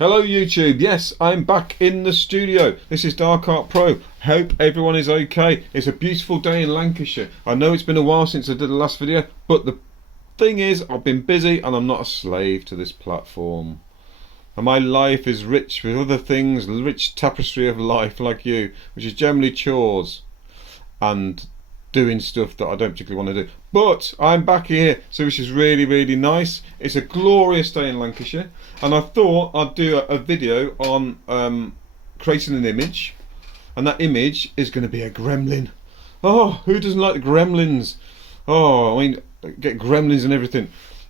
Hello YouTube, yes, I'm back in the studio. This is Dark Art Pro. Hope everyone is okay. It's a beautiful day in Lancashire. I know it's been a while since I did the last video, but the thing is, I've been busy and I'm not a slave to this platform. And my life is rich with other things, rich tapestry of life like you, which is generally chores and doing stuff that I don't particularly want to do. But I'm back here, so which is really nice. It's a glorious day in Lancashire, and I thought I'd do a video on creating an image, and that image is going to be a gremlin. Oh, who doesn't like the gremlins? Oh, I mean, get gremlins and everything.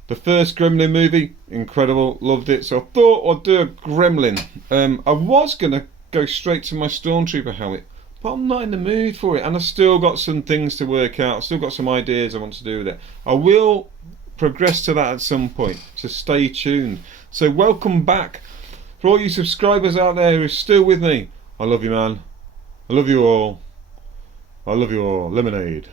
The first Gremlin movie, incredible, loved it. So I thought I'd do a gremlin. I was going to go straight to my Stormtrooper helmet, but I'm not in the mood for it, and I've still got some things to work out. I've still got some ideas I want to do with it. I will progress to that at some point, so stay tuned. So welcome back. For all you subscribers out there who are still with me, I love you, man. I love you all. I love you all. Lemonade.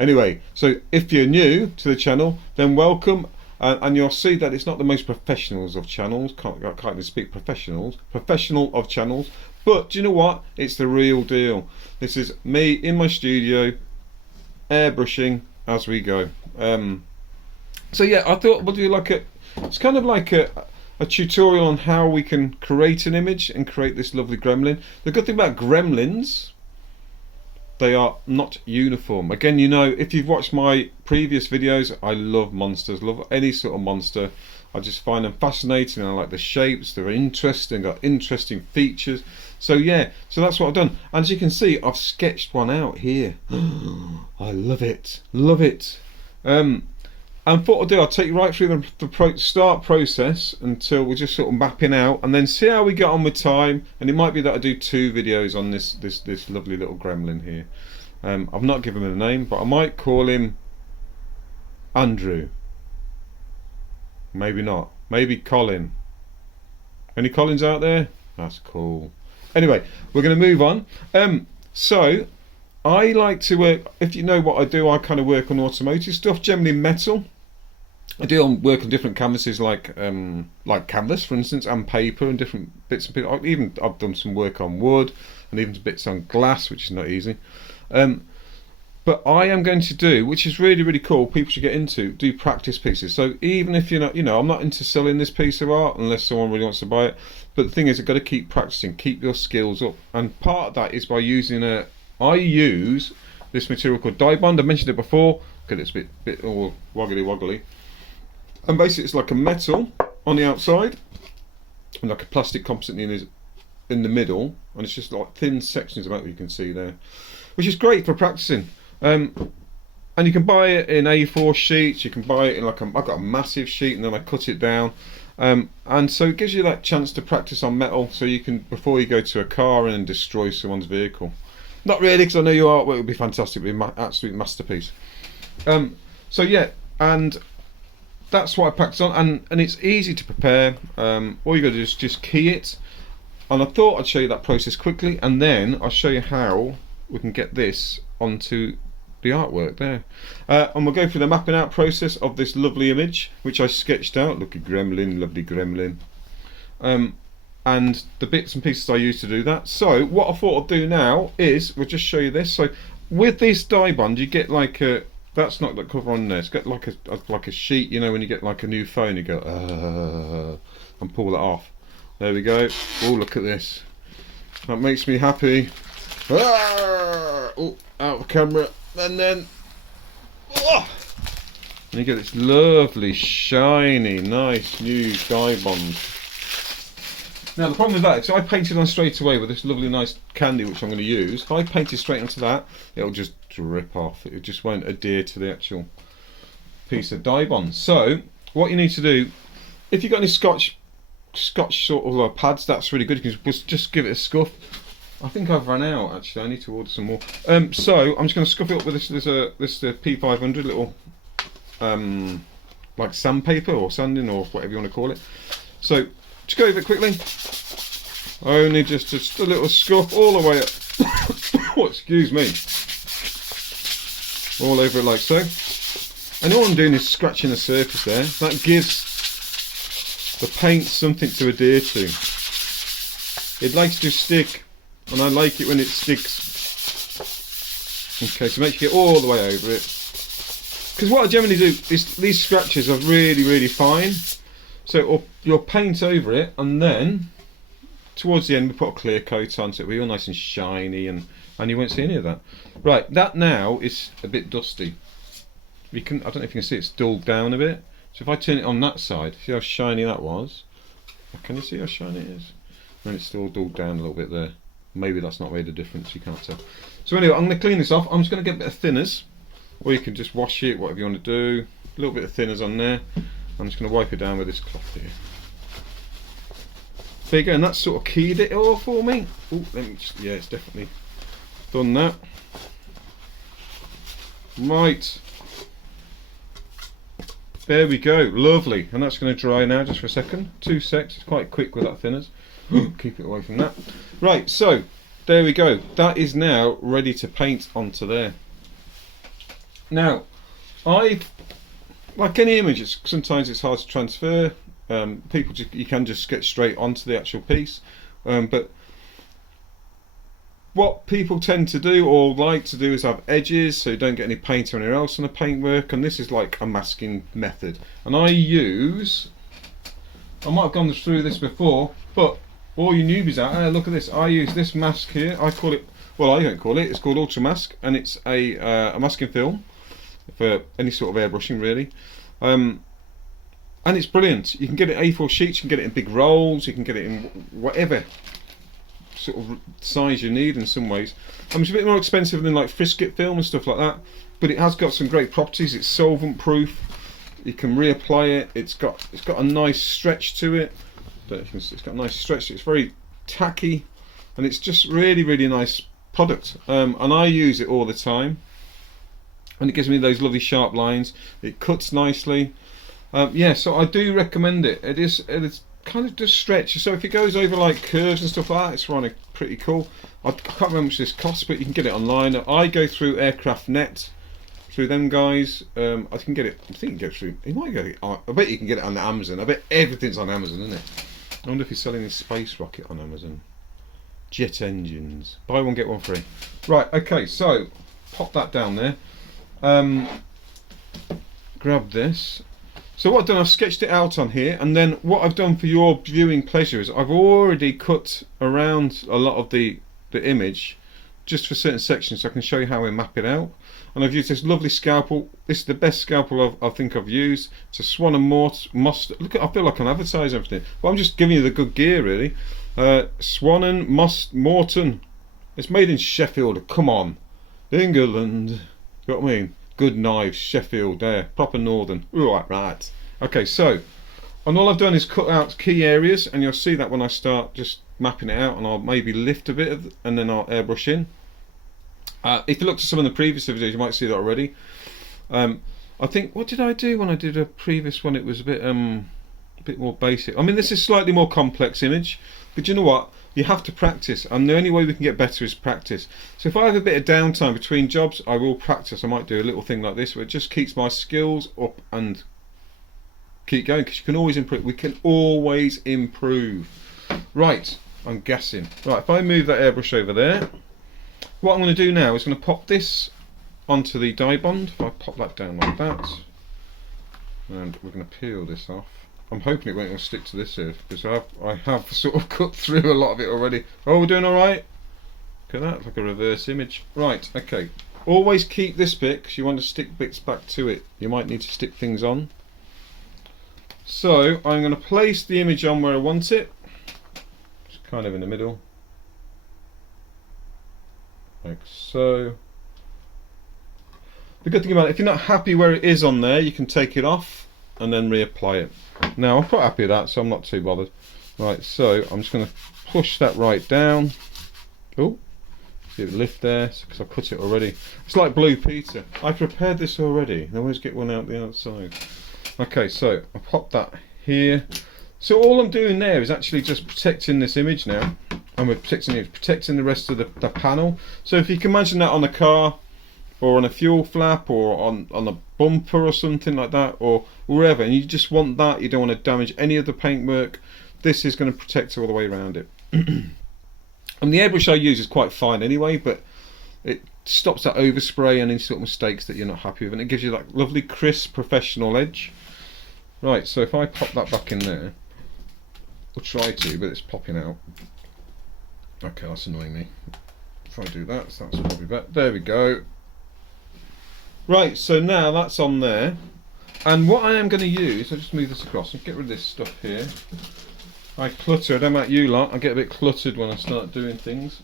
Anyway, so if you're new to the channel, then welcome. And you'll see that it's not the most professionals of channels. Can't even speak professionals. Professional of channels. But do you know what? It's the real deal. This is me in my studio, airbrushing as we go. So yeah, I thought we'll do like it's kind of like a tutorial on how we can create an image and create this lovely gremlin. The good thing about gremlins, they are not uniform. Again, you know, if you've watched my previous videos, I love monsters, love any sort of monster. I just find them fascinating. I like the shapes, they're interesting, got interesting features. So yeah, so that's what I've done. As you can see, I've sketched one out here. I love it, love it. And what I'll do, I'll take you right through the start process until we're just sort of mapping out, and then see how we get on with time. And it might be that I do 2 videos on this lovely little gremlin here. I've not given him a name, but I might call him Andrew. Maybe not. Maybe Colin. Any Collins out there? That's cool. Anyway, we're going to move on. So I like to work, if you know what I do, I kind of work on automotive stuff, generally metal. I do work on different canvases like canvas, for instance, and paper and different bits and pieces. I've done some work on wood and even bits on glass, which is not easy. But I am going to do, which is really cool, people should get into, do practice pieces. So even if you're not, you know, I'm not into selling this piece of art unless someone really wants to buy it. But the thing is, you've got to keep practicing, keep your skills up. And part of that is by using I use this material called Dibond. I mentioned it before, because it's a bit all woggly. And basically it's like a metal on the outside, and like a plastic composite in the middle, and it's just like thin sections of metal you can see there, which is great for practicing. And you can buy it in A4 sheets, you can buy it in I've got a massive sheet and then I cut it down. And so it gives you that chance to practice on metal, so you can, before you go to a car and destroy someone's vehicle. Not really, because I know your artwork would be fantastic, it would be an absolute masterpiece. So yeah, and that's what I practice on, and it's easy to prepare. All you got to do is just key it. And I thought I'd show you that process quickly, and then I'll show you how we can get this onto the artwork there. And we'll go through the mapping out process of this lovely image, which I sketched out. Look at gremlin, lovely gremlin. And the bits and pieces I use to do that. So what I thought I'd do now is, we'll just show you this. So with this Dibond, you get like a, that's not the cover on there, it's got like a sheet, you know, when you get like a new phone, you go, and pull that off. There we go. Oh, look at this. That makes me happy. Oh, out of camera. And then, and you get this lovely, shiny, nice new Dibond. Now the problem with that is, I painted on straight away with this lovely nice candy, which I'm going to use. If I painted straight onto that, it'll just drip off. It just won't adhere to the actual piece of Dibond. So what you need to do, if you've got any Scotch sort of pads, that's really good. You can just give it a scuff. I think I've run out actually. I need to order some more. So I'm just going to scuff it up with this P500 little like sandpaper or sanding or whatever you want to call it. So just go over it quickly. Only just a little scuff all the way up. Oh, excuse me. All over it like so. And all I'm doing is scratching the surface there. That gives the paint's something to adhere to. It likes to stick, and I like it when it sticks. Okay, so make sure you get all the way over it. Because what I generally do is these scratches are really, really fine. So you'll paint over it, and then towards the end we put a clear coat on, so it'll be all nice and shiny, and you won't see any of that. Right, that now is a bit dusty. I don't know if you can see it's dulled down a bit. So if I turn it on that side, see how shiny that was? Can you see how shiny it is? And it's still dulled down a little bit there. Maybe that's not made a difference, you can't tell. So anyway, I'm going to clean this off. I'm just going to get a bit of thinners, or you can just wash it, whatever you want to do. A little bit of thinners on there. I'm just going to wipe it down with this cloth here. There you go, and that's sort of keyed it all for me. Oh, let me just, yeah, it's definitely done that. Right. There we go, lovely. And that's going to dry now just for a second. 2 secs, it's quite quick with that thinners. Keep it away from that. Right, so there we go. That is now ready to paint onto there. Now, like any image, sometimes it's hard to transfer. You can just get straight onto the actual piece. But what people tend to do or like to do is have edges, so you don't get any paint or anything else on the paintwork. And this is like a masking method. And I might have gone through this before, but all you newbies out there, look at this. I use this mask here. I call it, well, I don't call it. It's called Ultra Mask, and it's a masking film for any sort of airbrushing, really. And it's brilliant. You can get it A4 sheets. You can get it in big rolls. You can get it in whatever sort of size you need in some ways. It's a bit more expensive than like Frisket film and stuff like that, but it has got some great properties. It's solvent proof. You can reapply it. It's got a nice stretch to it. Don't know if you can see, it's got a nice stretch. It's very tacky, and it's just really, really nice product. And I use it all the time, and it gives me those lovely sharp lines. It cuts nicely. Yeah, so I do recommend it. It's kind of just stretch. So if it goes over like curves and stuff like that, it's running pretty cool. I can't remember how much this costs, but you can get it online. I go through Aircraft Net, through them guys. I can get it. I think you can get it through. You might get it. I bet you can get it on Amazon. I bet everything's on Amazon, isn't it? I wonder if he's selling his space rocket on Amazon. Jet engines. Buy one get one free. Right. Okay. So pop that down there. Grab this. So what I've done, I've sketched it out on here, and then what I've done for your viewing pleasure is I've already cut around a lot of the image just for certain sections, so I can show you how we map it out. And I've used this lovely scalpel. This is the best scalpel I think I've used. It's a Swan and Morton. Look, I feel like I'm advertising everything, but I'm just giving you the good gear, really. Swan and Morton. It's made in Sheffield. Come on, England. You know what I mean? Good knives, Sheffield, there, proper northern. Right. Okay, so, and all I've done is cut out key areas, and you'll see that when I start just mapping it out, and I'll maybe lift a bit and then I'll airbrush in. If you look at some of the previous videos, you might see that already. I think, what did I do when I did a previous one? It was a bit more basic. I mean, this is slightly more complex image, but you know what? You have to practice, and the only way we can get better is practice. So if I have a bit of downtime between jobs, I will practice. I might do a little thing like this where it just keeps my skills up and keep going, because you can always improve. We can always improve. Right, I'm guessing. Right, if I move that airbrush over there, what I'm going to do now is going to pop this onto the die bond. If I pop that down like that, and we're going to peel this off. I'm hoping it won't stick to this here, because I have sort of cut through a lot of it already. Oh, we're doing alright? Look at that, it's like a reverse image. Right, okay. Always keep this bit, because you want to stick bits back to it. You might need to stick things on. So, I'm going to place the image on where I want it. It's kind of in the middle. Like so. The good thing about it, if you're not happy where it is on there, you can take it off and then reapply it. Now I'm quite happy with that, so I'm not too bothered. Right, so I'm just going to push that right down. Oh, see it lift there, because I cut it already. It's like Blue Peter. I prepared this already. I always get one out the outside. Okay, so I pop that here. So all I'm doing there is actually just protecting this image now. And we're protecting the rest of the panel. So if you can imagine that on a car, or on a fuel flap, or on a bumper or something like that, or wherever, and you just want that, you don't want to damage any of the paintwork. This is going to protect all the way around it. And the airbrush I use is quite fine anyway, but it stops that overspray and any sort of mistakes that you're not happy with, and it gives you that lovely crisp professional edge. Right, so if I pop that back in there, I'll try to, but it's popping out. Okay, that's annoying me. If I do that, so that's probably better. There we go. Right, so now that's on there, and what I am going to use, I'll just move this across and get rid of this stuff here. I clutter, I don't know about you lot, I get a bit cluttered when I start doing things.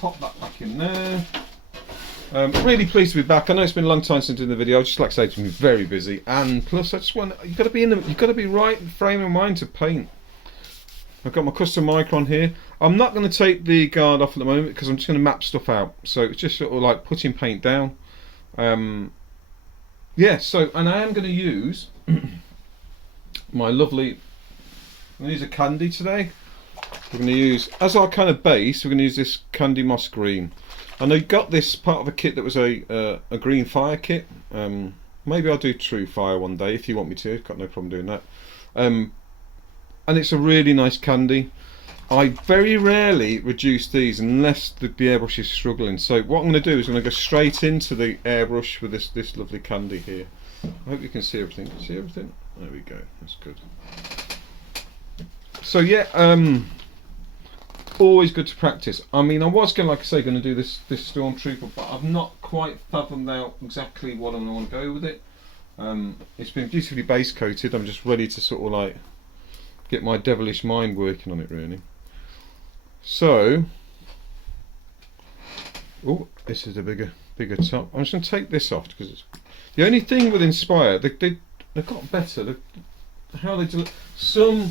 Pop that back in there. Really pleased to be back. I know it's been a long time since doing the video. I just like to say to be very busy, and plus I just want, you've got to be right frame of mind to paint. I've got my custom micron here. I'm not going to take the guard off at the moment because I'm just going to map stuff out. So it's just sort of like putting paint down. Yeah. So, and I am going to use my lovely. I'm going to use a candy today. We're going to use, as our kind of base, we're going to use this Candy Moss Green. And I got this part of a kit that was a green fire kit. Maybe I'll do True Fire one day if you want me to. Got no problem doing that. And it's a really nice candy. I very rarely reduce these unless the airbrush is struggling. So what I'm going to do is I'm going to go straight into the airbrush with this lovely candy here. I hope you can see everything. Can you see everything? There we go. That's good. So yeah, always good to practice. I mean, I was going, like I say, going to do this Stormtrooper, but I've not quite fathomed out exactly what I want to go with it. It's been beautifully base coated. I'm just ready to sort of like get my devilish mind working on it, really. So, oh, this is a bigger top. I'm just going to take this off because it's the only thing with Inspire. They've got better. How they do. Some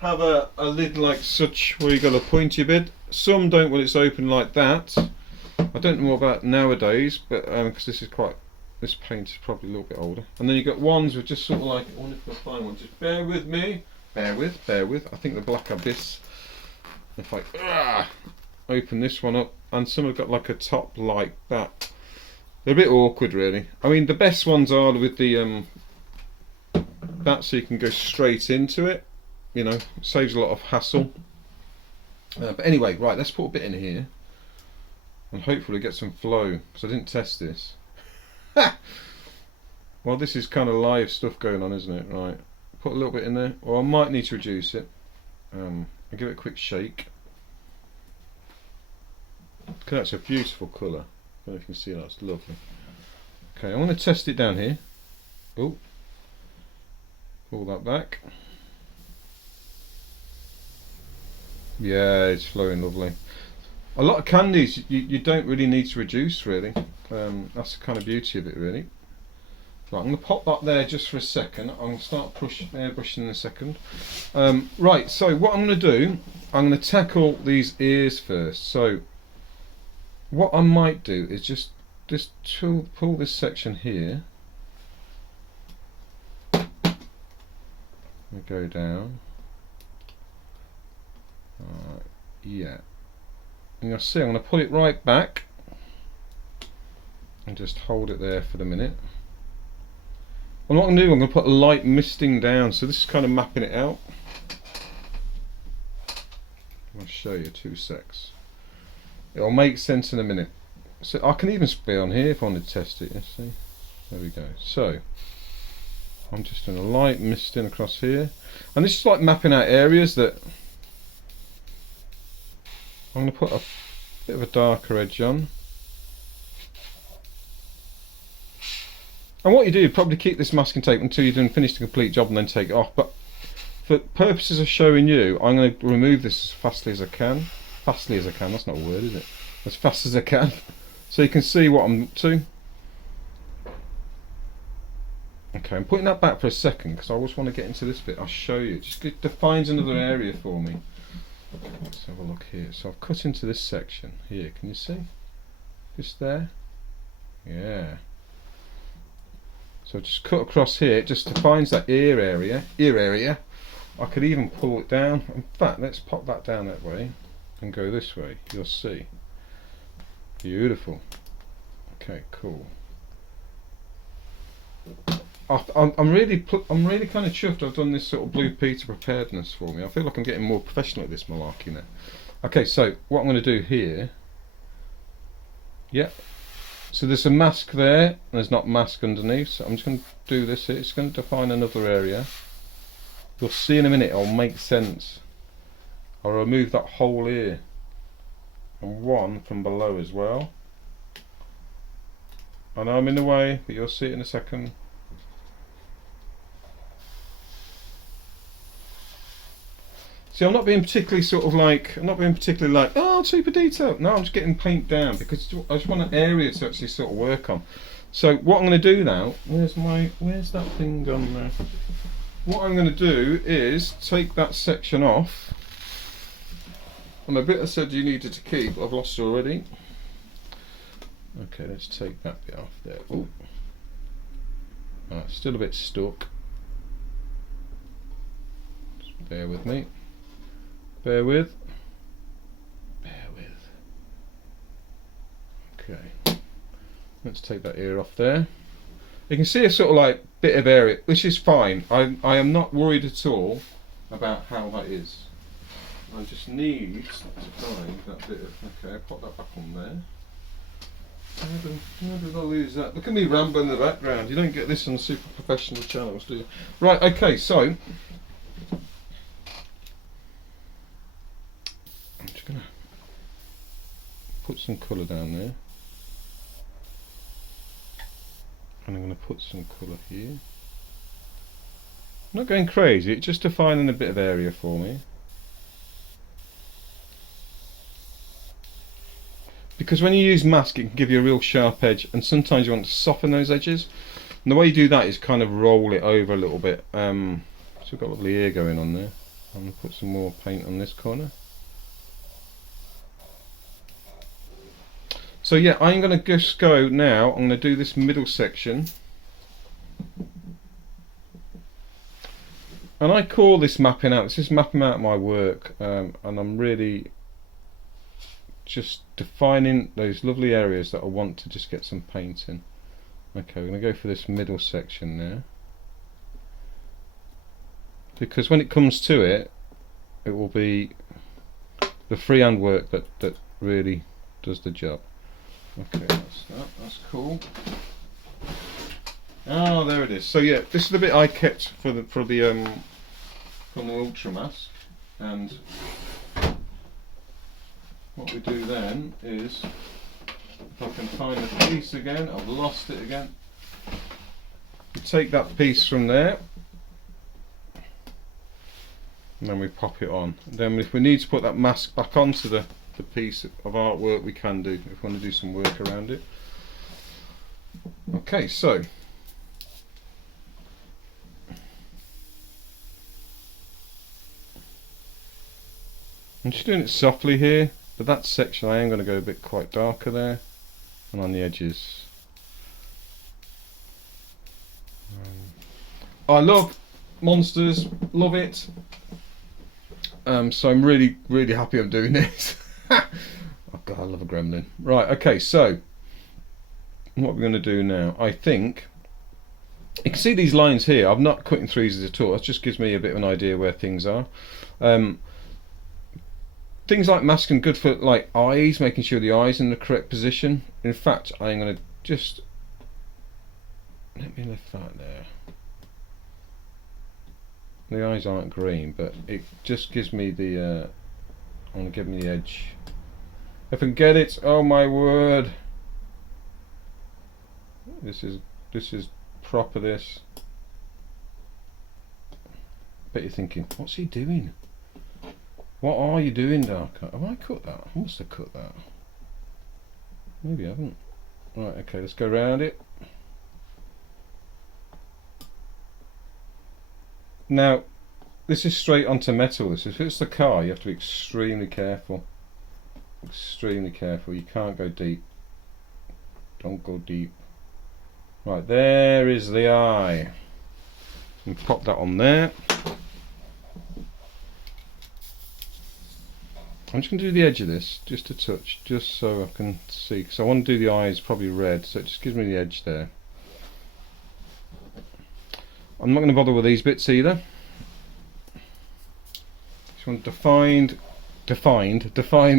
have a lid like such where you got a pointy bit. Some don't when it's open like that. I don't know more about nowadays, but because this paint is probably a little bit older. And then you got ones with just sort of like, I wonder if I find one. Just bear with me. Bear with. I think the Black Abyss. If I open this one up, and some have got like a top like that. They're a bit awkward, really. I mean, the best ones are with the that, so you can go straight into it. You know, saves a lot of hassle. But anyway, right, let's put a bit in here and hopefully get some flow, because I didn't test this. Well, this is kind of live stuff going on, isn't it? Right, put a little bit in there, or I might need to reduce it. And give it a quick shake. Okay, that's a beautiful colour. I don't know if you can see that, it's lovely. Okay, I want to test it down here. Oh, pull that back. Yeah, it's flowing lovely. A lot of candies you don't really need to reduce, really. That's the kind of beauty of it, really. Right, I'm going to pop that there just for a second. I'm going to start airbrushing in a second. Right, so what I'm going to do, I'm going to tackle these ears first. So what I might do is just pull this section here. We go down. Yeah, and you'll see I'm going to pull it right back and just hold it there for the minute. And what I'm going to do, I'm going to put a light misting down, so this is kind of mapping it out. I'll show you 2 secs. It'll make sense in a minute. So I can even spray on here if I want to test it. You see, there we go. So I'm just doing a light misting across here, and this is like mapping out areas that I'm going to put a bit of a darker edge on. And what you do, probably keep this masking tape until you've done finished the complete job and then take it off. But for purposes of showing you, I'm going to remove this as fastly as I can. Fastly as I can, that's not a word, is it? As fast as I can. So you can see what I'm up to. Okay, I'm putting that back for a second because I always want to get into this bit. I'll show you. It just defines another area for me. Let's have a look here. So I've cut into this section here. Can you see? Just there. Yeah. So just cut across here. It just defines that ear area. I could even pull it down. In fact, let's pop that down that way and go this way. You'll see. Beautiful. Okay, cool. I'm really kind of chuffed I've done this sort of Blue Peter preparedness for me. I feel like I'm getting more professional at this malarkey now. Okay, so what I'm going to do here, yeah, so there's a mask there, and there's not mask underneath, so I'm just going to do this here. It's going to define another area. You'll see in a minute it'll make sense. I'll remove that hole here, and one from below as well. I know I'm in the way, but you'll see it in a second. See, I'm not being particularly oh, super detailed. No, I'm just getting paint down because I just want an area to actually sort of work on. So what I'm going to do now, where's that thing gone there? What I'm going to do is take that section off. And the bit I said you needed to keep, I've lost already. Okay, let's take that bit off there. Oh, still a bit stuck. Just bear with me. Bear with. Okay, let's take that ear off there. You can see a sort of like bit of area, which is fine. I am not worried at all about how that is. I just need to find that bit of, okay, put that back on there. How did I lose that? Look at me rambling in the background. You don't get this on super professional channels, do you? Right, okay, so I'm just going to put some colour down there. And I'm going to put some colour here. I'm not going crazy, it's just defining a bit of area for me. Because when you use mask it can give you a real sharp edge, and sometimes you want to soften those edges. And the way you do that is kind of roll it over a little bit. So we've got a lovely ear going on there. I'm going to put some more paint on this corner. So yeah, I'm going to just go now, I'm going to do this middle section. And I call this mapping out, this is mapping out my work, and I'm really just defining those lovely areas that I want to just get some paint in. Okay, we're going to go for this middle section there. Because when it comes to it, it will be the freehand work that really does the job. Okay, that's cool. Oh, there it is. So yeah, this is the bit I kept from the Ultra Mask, and what we do then is, if I can find the piece again, I've lost it again. We take that piece from there, and then we pop it on. And then if we need to put that mask back onto the piece of artwork, we can do, if we want to do some work around it. Okay, so I'm just doing it softly here, but that section I am going to go a bit quite darker there, and on the edges. I love monsters, love it. So I'm really happy I'm doing this. Oh god, I love a gremlin. Right, okay, so what we're going to do now, I think you can see these lines here. I'm not cutting through these at all. It just gives me a bit of an idea where things are. Things like masking good for like eyes, making sure the eyes in the correct position. In fact, I'm going to just let me lift that there. The eyes aren't green, but it just gives me the I want to give me the edge. If I can get it, oh my word. This is proper this. Bet you're thinking, what's he doing? What are you doing, Darker? Have I cut that? I must have cut that. Maybe I haven't. Right, okay, let's go around it. Now, this is straight onto metal. If it's the car, you have to be extremely careful. Extremely careful. You can't go deep. Don't go deep. Right, there is the eye. And pop that on there. I'm just going to do the edge of this, just a touch, just so I can see, because I want to do the eyes probably red, so it just gives me the edge there. I'm not going to bother with these bits either. Just want define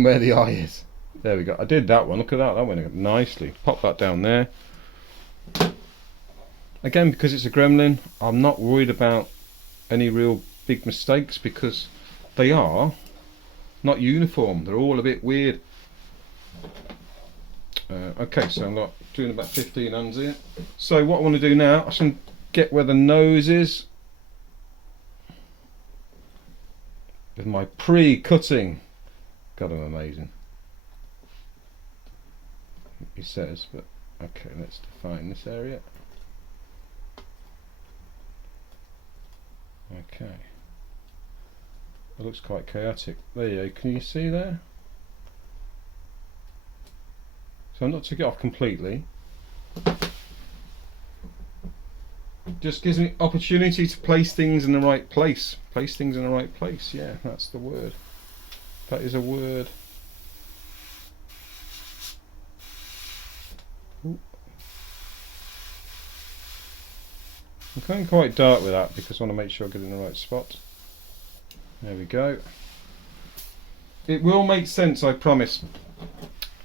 where the eye is. There we go. I did that one. Look at that. That went nicely. Pop that down there. Again, because it's a Gremlin, I'm not worried about any real big mistakes because they are not uniform. They're all a bit weird. Okay, so I'm doing about 15 hands here. So what I want to do now, I should get where the nose is with my pre-cutting. God, I'm amazing. He says, but okay, let's define this area. Okay. It looks quite chaotic. There you go. Can you see there? So not to get off completely. Just gives me opportunity to place things in the right place. Place things in the right place. Yeah, that's the word. That is a word. Ooh. I'm going quite dark with that because I want to make sure I get it in the right spot. There we go. It will make sense, I promise.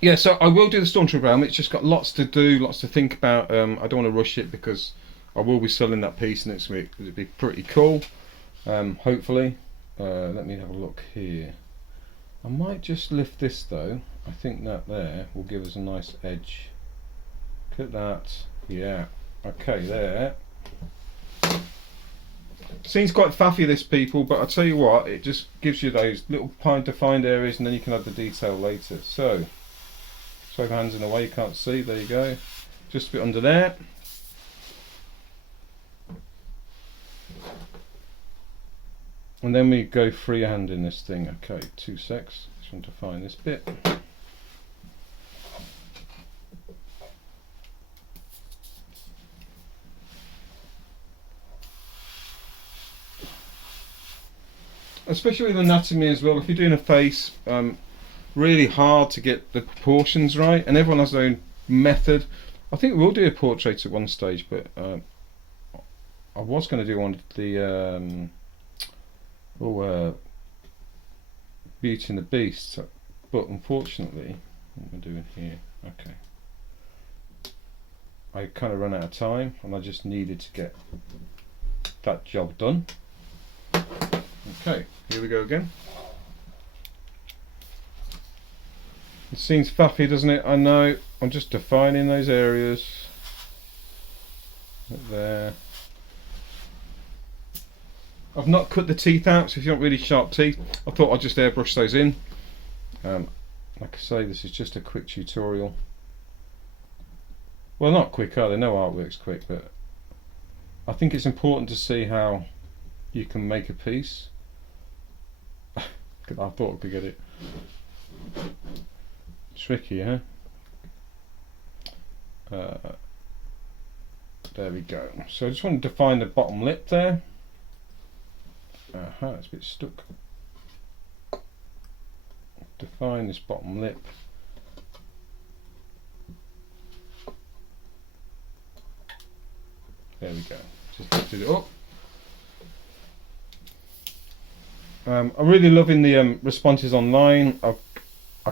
Yeah, so I will do the Stormtrooper helmet. It's just got lots to do, lots to think about. I don't want to rush it because I will be selling that piece next week. It'd be pretty cool, hopefully. Let me have a look here. I might just lift this though. I think that there will give us a nice edge. Look at that. Yeah. Okay, there. Seems quite faffy, this, people, but I'll tell you what, it just gives you those little defined areas and then you can add the detail later. So, show hands in a way you can't see, there you go. Just a bit under there. And then we go freehand in this thing. Okay, 2 secs. Just want to find this bit. Especially with anatomy as well, if you're doing a face, really hard to get the proportions right, and everyone has their own method. I think we'll do a portrait at one stage, but I was going to do one of the Beauty and the Beast, but unfortunately, what am I doing here? Okay, I kind of ran out of time, and I just needed to get that job done. Okay, here we go again. It seems faffy, doesn't it? I know. I'm just defining those areas. Right there. I've not cut the teeth out, so if you want really sharp teeth, I thought I'd just airbrush those in. Like I say, this is just a quick tutorial. Well, not quick, are they? No artwork's quick, but I think it's important to see how you can make a piece. I thought I could get it. Tricky, huh? There we go. So I just want to define the bottom lip there. It's a bit stuck. Define this bottom lip. There we go. Just lifted it up. I'm really loving the responses online. I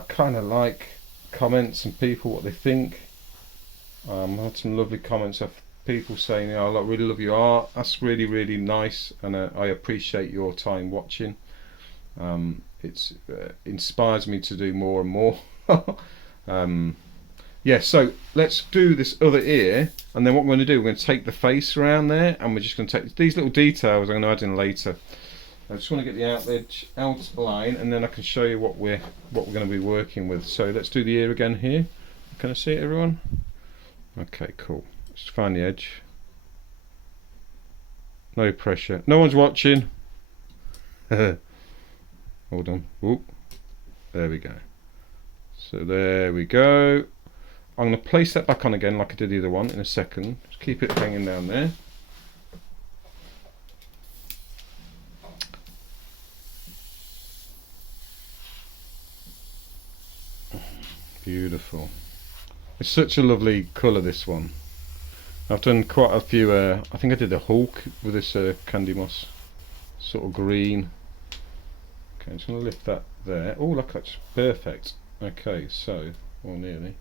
kind of like comments and people, what they think. I had some lovely comments of people saying, I really love your art. That's really, really nice, and I appreciate your time watching. It inspires me to do more and more. Yeah, so let's do this other ear, and then what we're going to do, we're going to take the face around there, and we're just going to take these little details I'm going to add in later. I just want to get the outline, and then I can show you what we're going to be working with. So let's do the ear again here. Can I see it, everyone? Okay, cool. Let's find the edge. No pressure. No one's watching. Hold on. Oop. There we go. So there we go. I'm going to place that back on again like I did the other one in a second. Just keep it hanging down there. Beautiful. It's such a lovely colour, this one. I've done quite a few, I think I did the Hulk with this candy moss, sort of green. Okay, I'm just going to lift that there. Oh look, that's perfect. Okay, so, well nearly.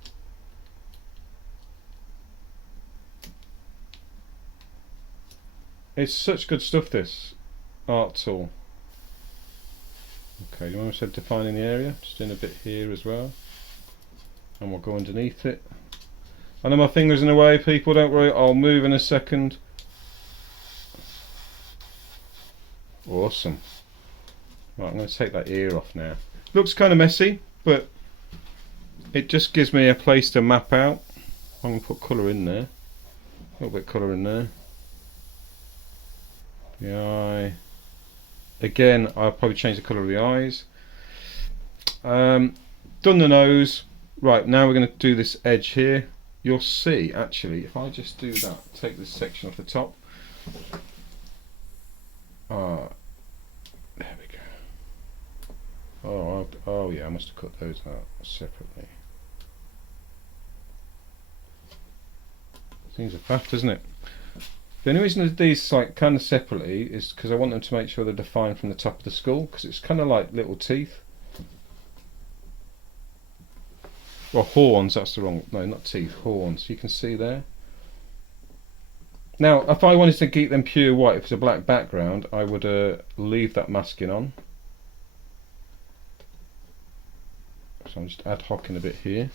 It's such good stuff, this art tool. Okay, you almost said defining the area, just doing a bit here as well. And we'll go underneath it. I know my finger's in the way, people, don't worry, I'll move in a second. Awesome. Right, I'm going to take that ear off now. Looks kind of messy, but it just gives me a place to map out. I'm going to put colour in there. A little bit of colour in there. The eye. Again, I'll probably change the colour of the eyes. Done the nose. Right, now we're going to do this edge here. You'll see, actually, if I just do that, take this section off the top. There we go. Oh yeah, I must have cut those out separately. Things are fast, isn't it? The only reason I did these like kind of separately is because I want them to make sure they're defined from the top of the skull, because it's kind of like little teeth. Well, horns, that's the wrong, no, not teeth, horns, you can see there. Now, if I wanted to keep them pure white, if it's a black background, I would leave that masking on. So I'm just ad hocing a bit here.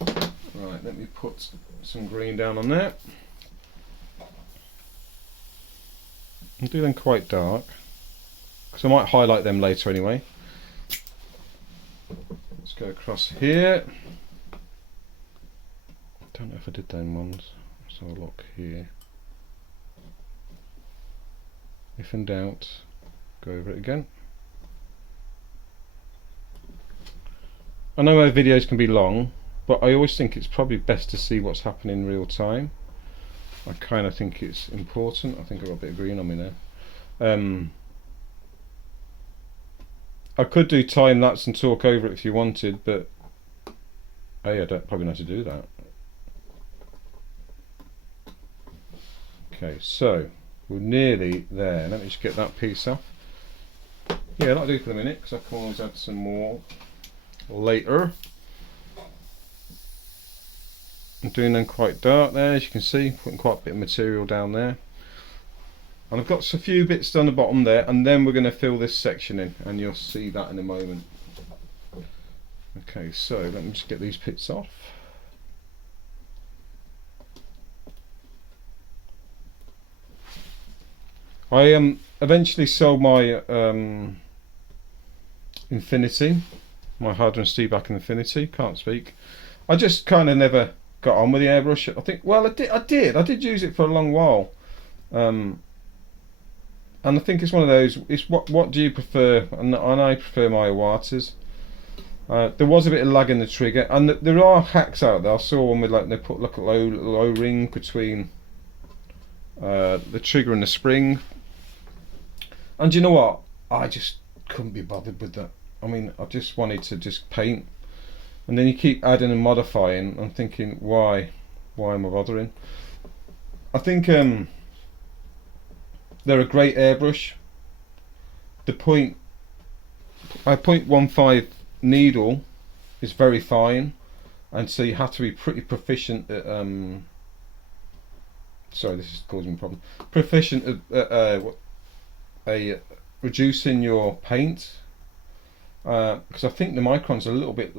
Right, let me put some green down on there. And do them quite dark, because I might highlight them later anyway. Let's go across here. Don't know if I did them ones. Let's have a look here. If in doubt, go over it again. I know our videos can be long, but I always think it's probably best to see what's happening in real time. I kind of think it's important. I think I've got a bit of green on me there. I could do time lapse and talk over it if you wanted, but I don't probably know how to do that. Okay, so we're nearly there. Let me just get that piece off. Yeah, that'll do for the minute, because I can always add some more later. I'm doing them quite dark there, as you can see, putting quite a bit of material down there. And I've got a few bits down the bottom there, and then we're going to fill this section in, and you'll see that in a moment. Okay, so let me just get these bits off. I eventually sold my Infinity, my Harder and Stieback Infinity, can't speak. I just kind of never got on with the airbrush. I think, well, I did use it for a long while. And I think it's one of those, it's what do you prefer, and I prefer my Iwatas. There was a bit of lag in the trigger, and there are hacks out there. I saw one with like, they put like a low ring between the trigger and the spring. And you know what, I just couldn't be bothered with that. I mean, I just wanted to just paint, and then you keep adding and modifying. I'm thinking, why am I bothering? I think they're a great airbrush. The 0.15 needle is very fine, and so you have to be pretty proficient at sorry, this is causing me a problem. Proficient at reducing your paint, because I think the Micron's a little bit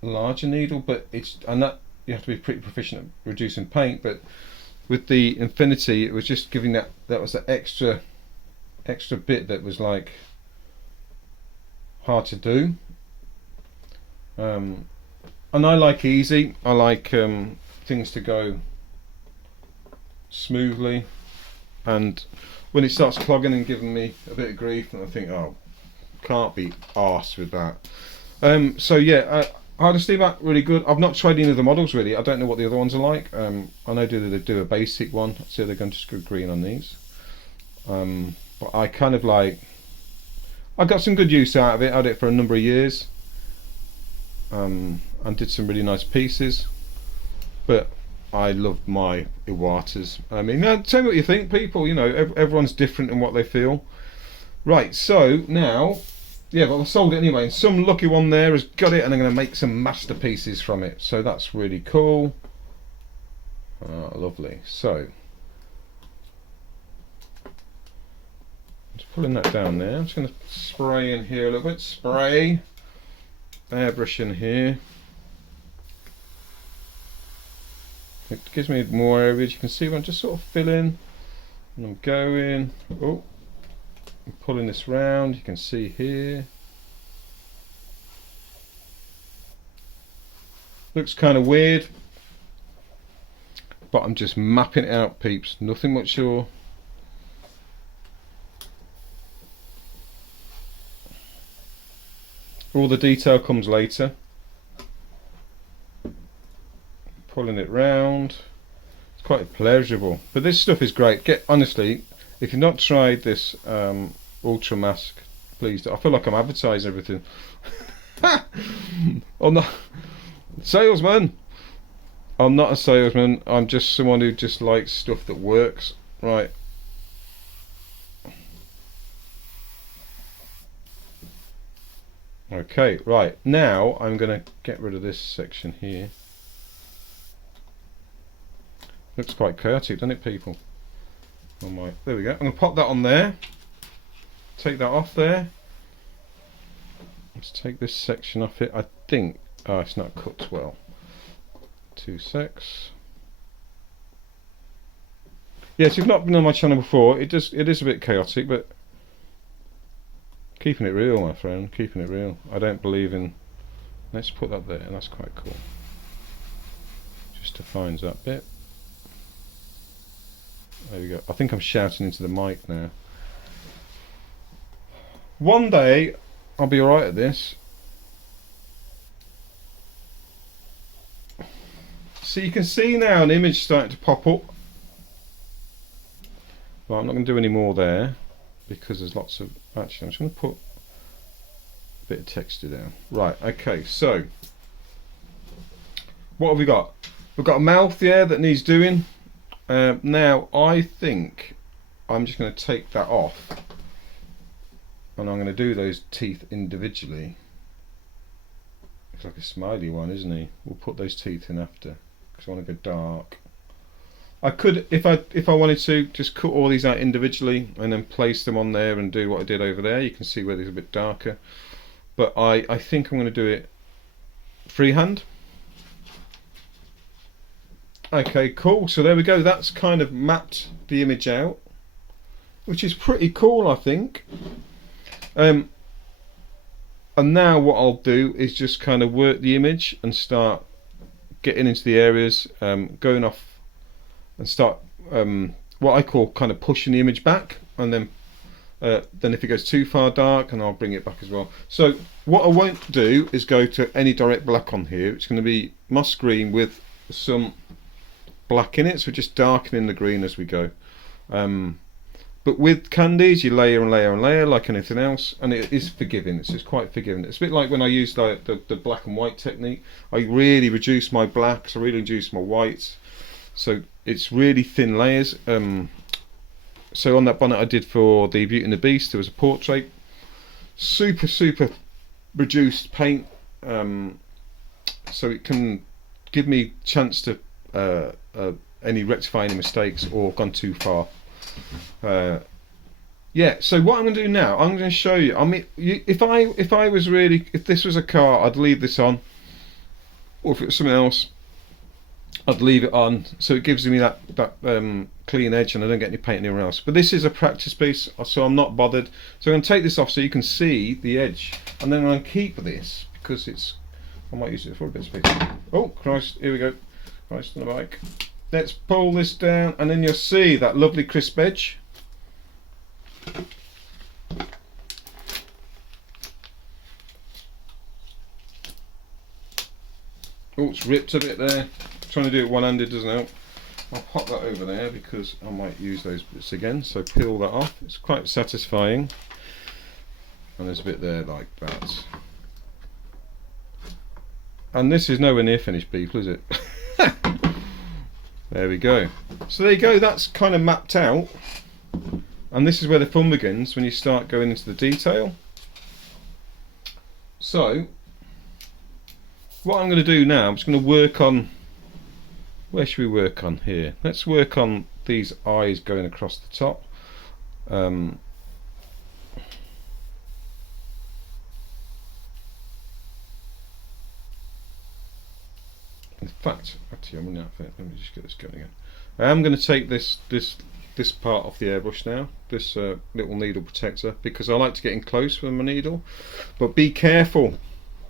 larger needle, but that you have to be pretty proficient at reducing paint. But with the Infinity, it was just giving that was the extra bit that was like hard to do. And I like easy. I like things to go smoothly, and when it starts clogging and giving me a bit of grief, and I think, oh, can't be arsed with that. So yeah, Harder Stieback, really good. I've not tried any of the models really. I don't know what the other ones are like. I know they do a basic one, so they're going to screw green on these. But I kind of like, I got some good use out of it. I had it for a number of years, and did some really nice pieces. But I love my Iwatas. I mean, tell me what you think, people. You know, everyone's different in what they feel. Right, so now, yeah, but I sold it anyway, and some lucky one there has got it, and I'm going to make some masterpieces from it. So that's really cool. Lovely. So, just pulling that down there. I'm just going to spray in here a little bit. Spray. Airbrush in here. It gives me more areas. You can see when I'm just sort of filling, and I'm going. Oh, I'm pulling this round. You can see here. Looks kind of weird, but I'm just mapping it out, peeps. Nothing much more. All the detail comes later. Pulling it round. It's quite pleasurable. But this stuff is great. Honestly, if you've not tried this Ultra Mask, please do. I feel like I'm advertising everything. I'm not salesman. I'm not a salesman. I'm just someone who just likes stuff that works. Right. Okay, right. Now I'm going to get rid of this section here. Looks quite chaotic, doesn't it, people? Oh my, there we go. I'm going to pop that on there. Take that off there. Let's take this section off it. I think, oh, it's not cut well. 2 secs. Yes, if you've not been on my channel before, it is a bit chaotic, but keeping it real, my friend. Keeping it real. I don't believe in. Let's put that there, and that's quite cool. Just defines that bit. There we go. I think I'm shouting into the mic now. One day I'll be alright at this. So you can see now an image starting to pop up. Well, I'm not going to do any more there because there's lots of. Actually, I'm just going to put a bit of texture down. Right, okay, so what have we got? We've got a mouth there that needs doing. Now I think I'm just going to take that off and I'm going to do those teeth individually. It's like a smiley one, isn't he? We'll put those teeth in after because I want to go dark. I could, if I wanted to, just cut all these out individually and then place them on there and do what I did over there. You can see where they're a bit darker, but I think I'm going to do it freehand. Okay, cool. So there we go. That's kind of mapped the image out, which is pretty cool, I think. And now what I'll do is just kind of work the image and start getting into the areas, going off and start what I call kind of pushing the image back, and then if it goes too far dark, and I'll bring it back as well. So what I won't do is go to any direct black on here. It's going to be moss green with some black in it, so just darkening the green as we go. But with candies, you layer and layer and layer like anything else, and it is forgiving. It's just quite forgiving. It's a bit like when I use the black and white technique. I really reduce my blacks, I really reduce my whites, so it's really thin layers. So on that bonnet I did for the Beauty and the Beast, there was a portrait, super reduced paint, so it can give me chance to any rectifying mistakes or gone too far. Yeah, so what I'm going to do now, I'm going to show you. I mean, if this was a car, I'd leave this on, or if it was something else, I'd leave it on, so it gives me that clean edge and I don't get any paint anywhere else. But this is a practice piece, so I'm not bothered. So I'm going to take this off so you can see the edge, and then I'm going to keep this because I might use it for a bit of space. Oh Christ, here we go. Christ on the bike. Let's pull this down, and then you'll see that lovely crisp edge. Oh, it's ripped a bit there. Trying to do it one-handed doesn't help. I'll pop that over there because I might use those bits again. So peel that off. It's quite satisfying. And there's a bit there like that. And this is nowhere near finished, people, is it? There we go. So there you go, that's kind of mapped out. And this is where the fun begins, when you start going into the detail. So, what I'm going to do now, I'm just going to work on, where should we work on here? Let's work on these eyes going across the top. In fact, actually I'm running out of it. Let me just get this going again. I am going to take this part off the airbrush now, this little needle protector, because I like to get in close with my needle. But be careful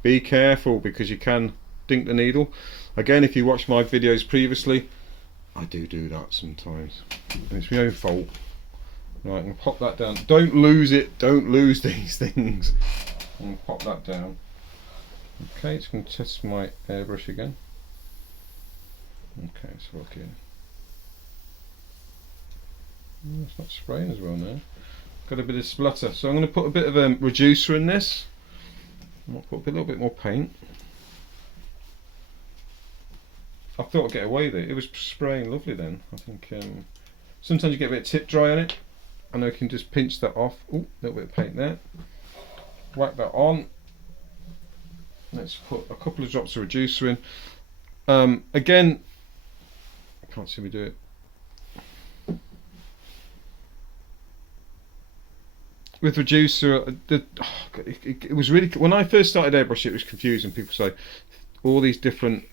because you can dink the needle. Again, if you watched my videos previously, I do that sometimes, and it's my own fault. Right, I'm going to pop that down. Don't lose it, don't lose these things. I'm going to pop that down. Okay, just going to test my airbrush again. Okay, so look here. It's not spraying as well now. Got a bit of splutter, so I'm going to put a bit of a reducer in this. I'll put a little bit more paint. I thought I'd get away with it. It was spraying lovely then. I think sometimes you get a bit of tip dry on it, and I can just pinch that off. Ooh, a little bit of paint there. Whack that on. Let's put a couple of drops of reducer in. Again, I can't see me do it. With reducer, it was really, when I first started airbrush, it was confusing. People say all these different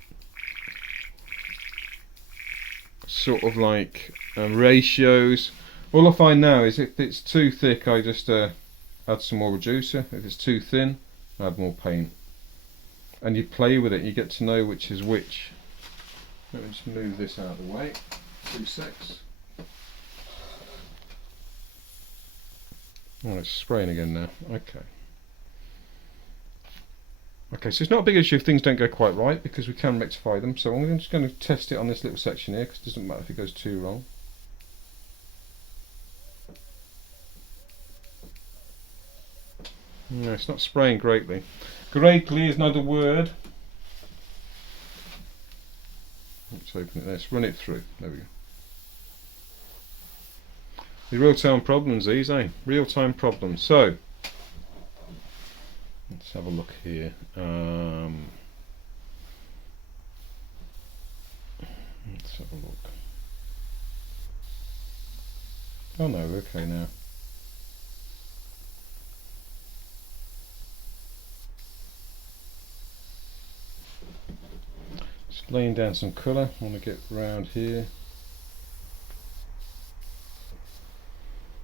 sort of like ratios. All I find now is if it's too thick, I just add some more reducer. If it's too thin, I add more paint. And you play with it, you get to know which is which. Let me just move this out of the way. 2 secs. Oh, it's spraying again now. Okay. Okay, so it's not a big issue if things don't go quite right, because we can rectify them. So I'm just going to test it on this little section here, because it doesn't matter if it goes too wrong. No, it's not spraying greatly. Greatly is not a word. Let's open it. Let's run it through. There we go. The real-time problems, these, eh? Real-time problems. So, let's have a look here. Let's have a look. Oh no, okay now. Just laying down some colour. I want to get round here.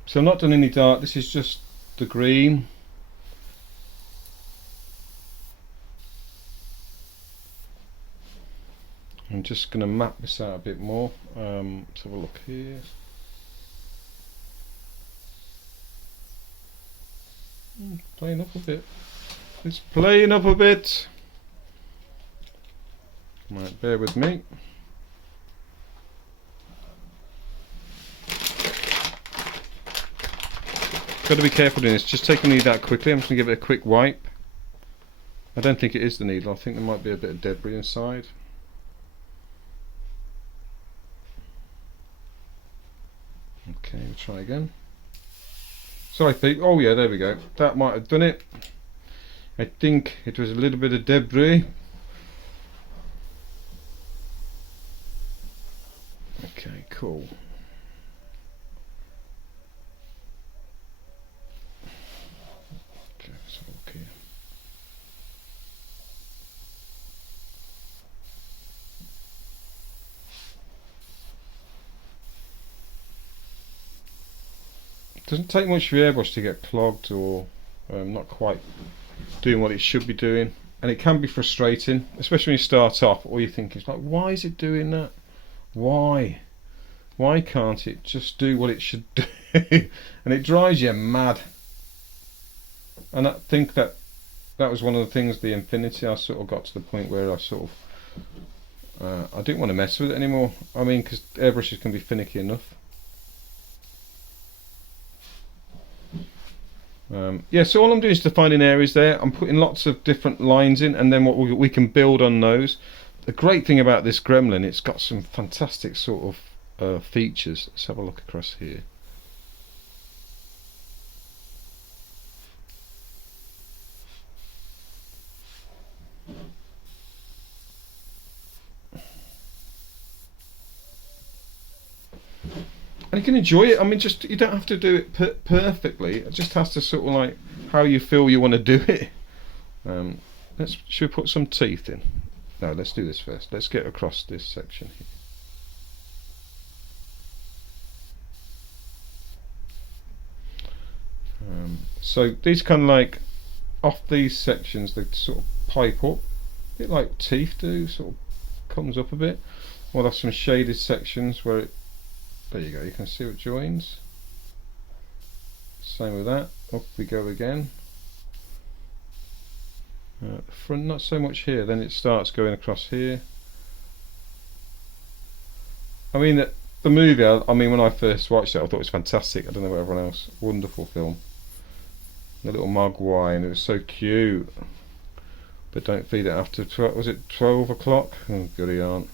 So I've not done any dark, this is just the green. I'm just going to map this out a bit more. Let's have a look here. Playing up a bit. It's playing up a bit. Right, bear with me. Got to be careful doing this. Just taking the needle out quickly. I'm just going to give it a quick wipe. I don't think it is the needle. I think there might be a bit of debris inside. Okay, we'll try again. Sorry, Pete. Oh yeah, there we go. That might have done it. I think it was a little bit of debris. Okay, cool. It doesn't take much for your airbrush to get clogged or not quite doing what it should be doing, and it can be frustrating, especially when you start off. All you think is like, why is it doing that? Why can't it just do what it should do? And it drives you mad. And I think that was one of the things, the Infinity, I sort of got to the point where I sort of I didn't want to mess with it anymore. I mean, because airbrushes can be finicky enough. Yeah, so all I'm doing is defining areas there. I'm putting lots of different lines in, and then what we can build on those. the great thing about this gremlin, it's got some fantastic sort of features. Let's have a look across here. And you can enjoy it. I mean, just you don't have to do it perfectly. It just has to sort of like how you feel you want to do it. Should we put some teeth in? No, let's do this first. Let's get across this section here. So these kind of like off these sections, they sort of pipe up, a bit like teeth do. Sort of comes up a bit. Well, there's some shaded sections where it. There you go. You can see it joins. Same with that. Up we go again. The front, not so much here. Then it starts going across here. I mean, the movie. I mean, when I first watched it, I thought it was fantastic. I don't know about everyone else. Wonderful film. The little Mogwai, and it was so cute. But don't feed it after 12. Was it 12 o'clock? Oh, goody aunt.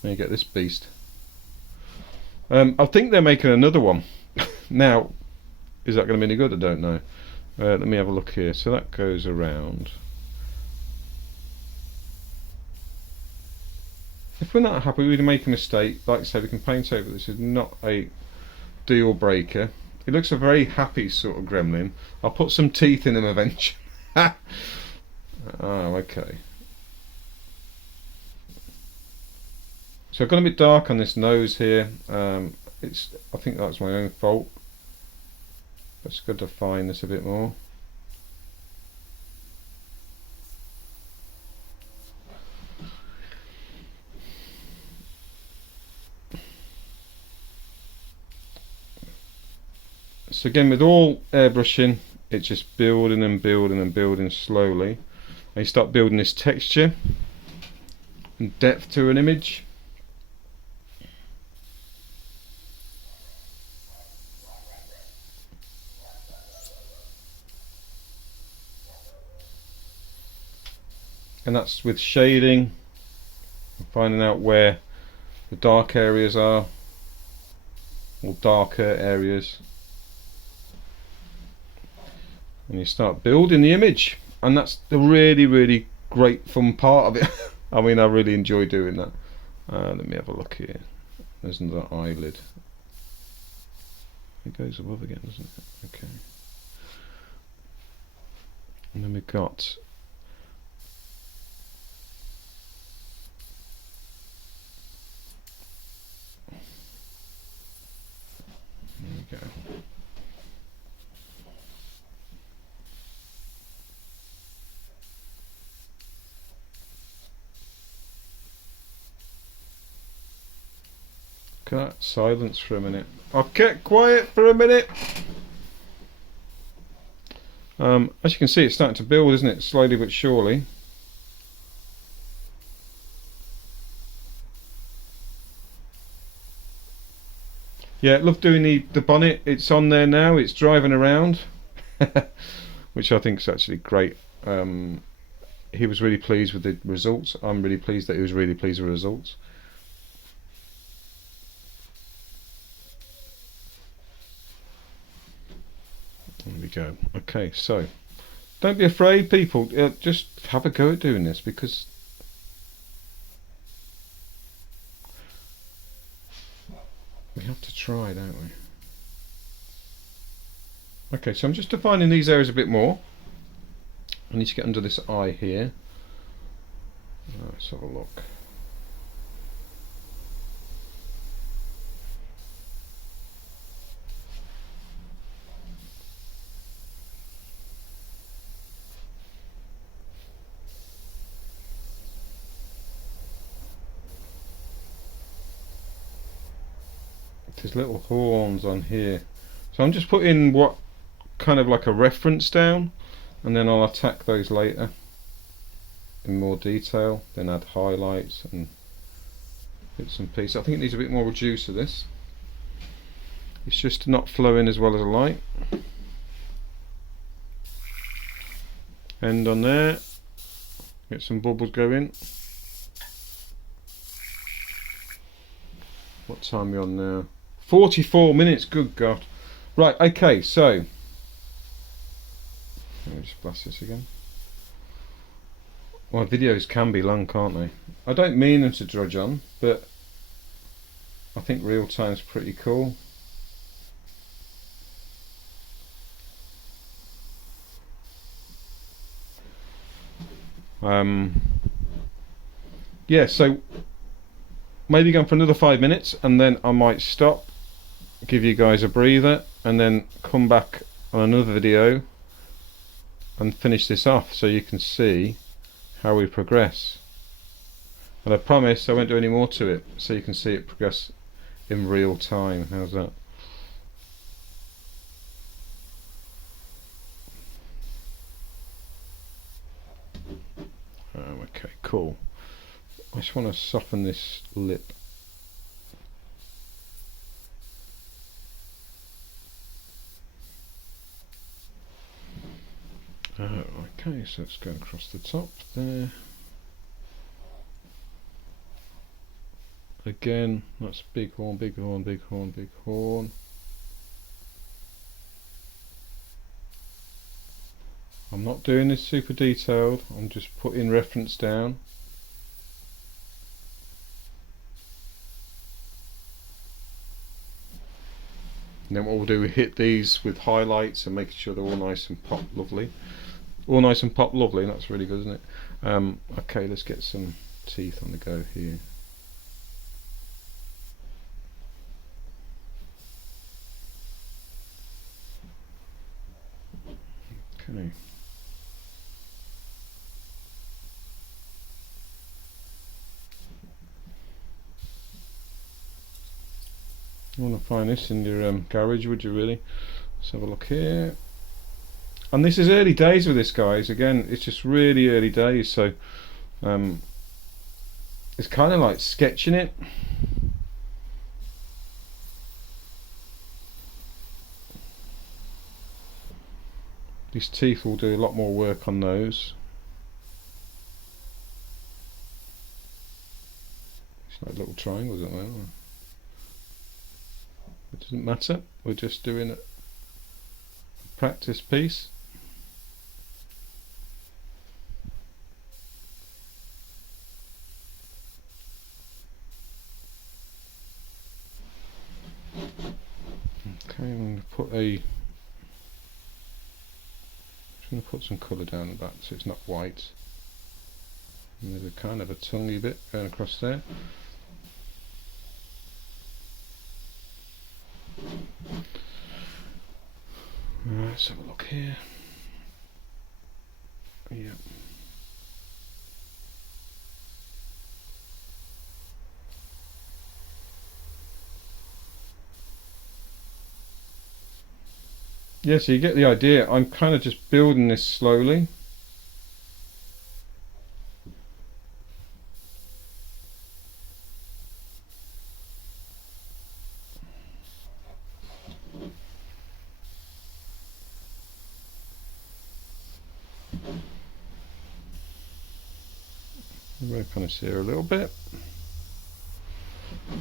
Then you get this beast. I think they're making another one. Now, is that going to be any good? I don't know. Let me have a look here. So that goes around. If we're not happy, we make a mistake. Like I said, we can paint over. This is not a deal breaker. It looks a very happy sort of gremlin. I'll put some teeth in him eventually. Oh, okay. So I've gone a bit dark on this nose here. I think that's my own fault. Let's go define this a bit more. So again, with all airbrushing, it's just building and building and building slowly. And you start building this texture and depth to an image. And that's with shading, finding out where the dark areas are, or darker areas, and you start building the image, and that's the really great fun part of it. I mean, I really enjoy doing that. Let me have a look here. There's another eyelid. It goes above again, doesn't it? Okay. And then we've got go. Cut silence for a minute. I've kept quiet for a minute. As you can see, it's starting to build, isn't it? Slowly but surely. Yeah, love doing the bonnet. It's on there now. It's driving around, which I think is actually great. He was really pleased with the results. I'm really pleased that he was really pleased with the results. There we go. Okay, so don't be afraid, people. Just have a go at doing this, because we have to try, don't we? Okay, so I'm just defining these areas a bit more. I need to get under this eye here. Let's have a look. There's little horns on here. So I'm just putting what kind of like a reference down, and then I'll attack those later in more detail, then add highlights and bits and pieces. I think it needs a bit more juice of this. It's just not flowing as well as I like. End on there. Get some bubbles going. What time are we on now? 44 minutes, good God. Right, okay, so let me just blast this again. Well, videos can be long, can't they? I don't mean them to drudge on, but I think real time's pretty cool. Yeah, so maybe going for another 5 minutes and then I might stop, give you guys a breather, and then come back on another video and finish this off so you can see how we progress. And I promise I won't do any more to it, so you can see it progress in real time. How's that? Okay, cool. I just want to soften this lip. Okay, so it's going across the top there. Again, that's big horn, big horn, big horn, big horn. I'm not doing this super detailed, I'm just putting reference down. And then what we'll do, we hit these with highlights and making sure they're all nice and pop lovely. All nice and pop lovely, that's really good, isn't it? Okay, let's get some teeth on the go here. Okay. You want to find this in your garage, would you really? Let's have a look here. And this is early days with this, guys. Again, it's just really early days, so it's kind of like sketching it. These teeth will do a lot more work on those. It's like little triangles, aren't they? It doesn't matter, we're just doing a practice piece. Okay, I'm going to put some colour down the back so it's not white. And there's a kind of a tonguey bit going across there. Right, let's have a look here. Yeah. Yeah, so you get the idea. I'm kind of just building this slowly. Work on this here a little bit.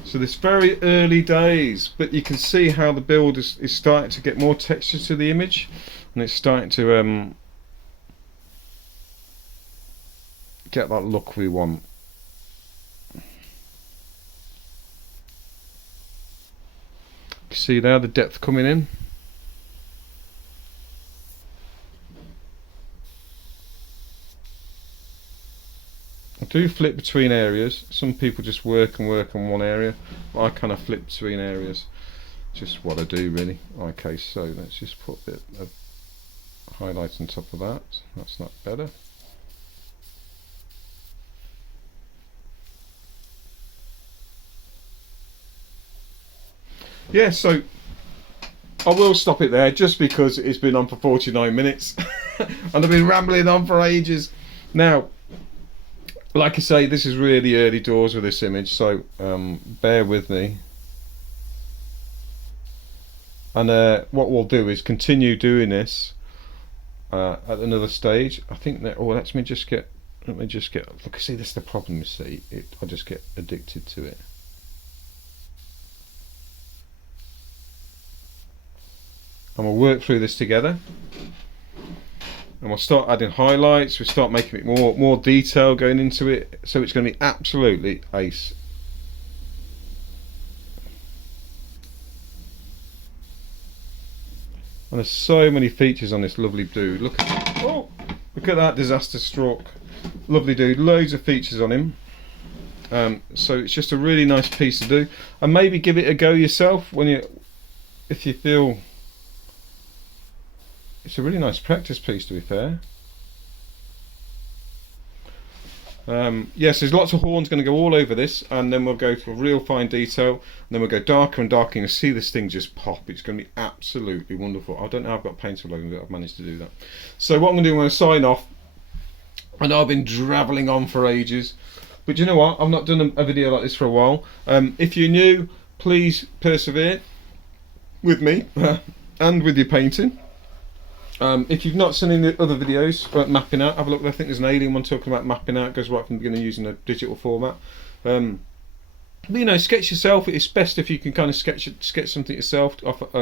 So this very early days, but you can see how the build is starting to get more texture to the image, and it's starting to get that look we want. You see there the depth coming in. I do flip between areas. Some people just work on one area. I kind of flip between areas. Just what I do really. Okay, so let's just put a bit of highlight on top of that. That's not better. Yeah, so I will stop it there just because it's been on for 49 minutes and I've been rambling on for ages. Now, like I say, this is really early doors with this image, so bear with me. And what we'll do is continue doing this at another stage. I think that. Oh, let me just get. Look, see, this is the problem. You see, I just get addicted to it. and we'll work through this together. And we'll start adding highlights, we'll start making it more detail going into it, so it's going to be absolutely ace. And there's so many features on this lovely dude. Look at that disaster stroke. Lovely dude, loads of features on him. So it's just a really nice piece to do, and maybe give it a go yourself if you feel. It's a really nice practice piece, to be fair. Yes, there's lots of horns going to go all over this, and then we'll go to a real fine detail, and then we'll go darker and darker, and you'll see this thing just pop. It's going to be absolutely wonderful. I don't know how I've got paint all over, but I've managed to do that. So what I'm going to do, I'm going to sign off. I know I've been travelling on for ages, but you know what? I've not done a video like this for a while. If you're new, please persevere with me and with your painting. If you've not seen any other videos about mapping out, have a look. I think there's an alien one talking about mapping out. It goes right from the beginning using a digital format. But you know, sketch yourself. It's best if you can kind of sketch something yourself.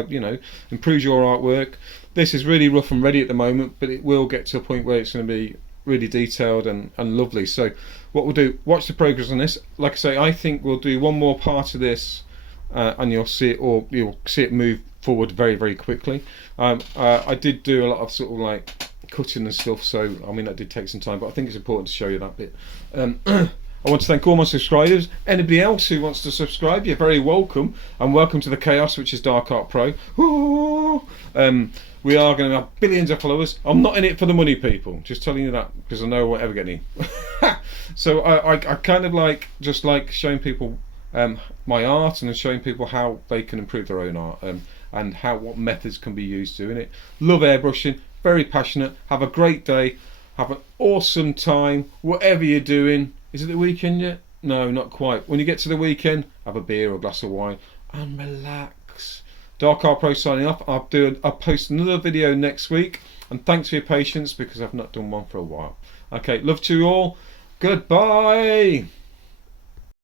You know, improves your artwork. This is really rough and ready at the moment, but it will get to a point where it's going to be really detailed and lovely. So what we'll do, watch the progress on this. Like I say, I think we'll do one more part of this, and you'll see it move forward very, very quickly. I did do a lot of sort of like cutting and stuff, so I mean that did take some time, but I think it's important to show you that bit. I want to thank all my subscribers. Anybody else who wants to subscribe, you're very welcome, and welcome to the chaos, which is Dark Art Pro. We are going to have billions of followers. I'm not in it for the money, people, just telling you that, because I know I won't ever get any. So I kind of just like showing people my art, and showing people how they can improve their own art, and what methods can be used doing it. Love airbrushing, very passionate. Have a great day, have an awesome time, whatever you're doing. Is it the weekend yet? No, not quite. When you get to the weekend, have a beer or a glass of wine and relax. Dark Art Pro signing off. I'll post another video next week, and thanks for your patience because I've not done one for a while. Okay, love to you all. Goodbye.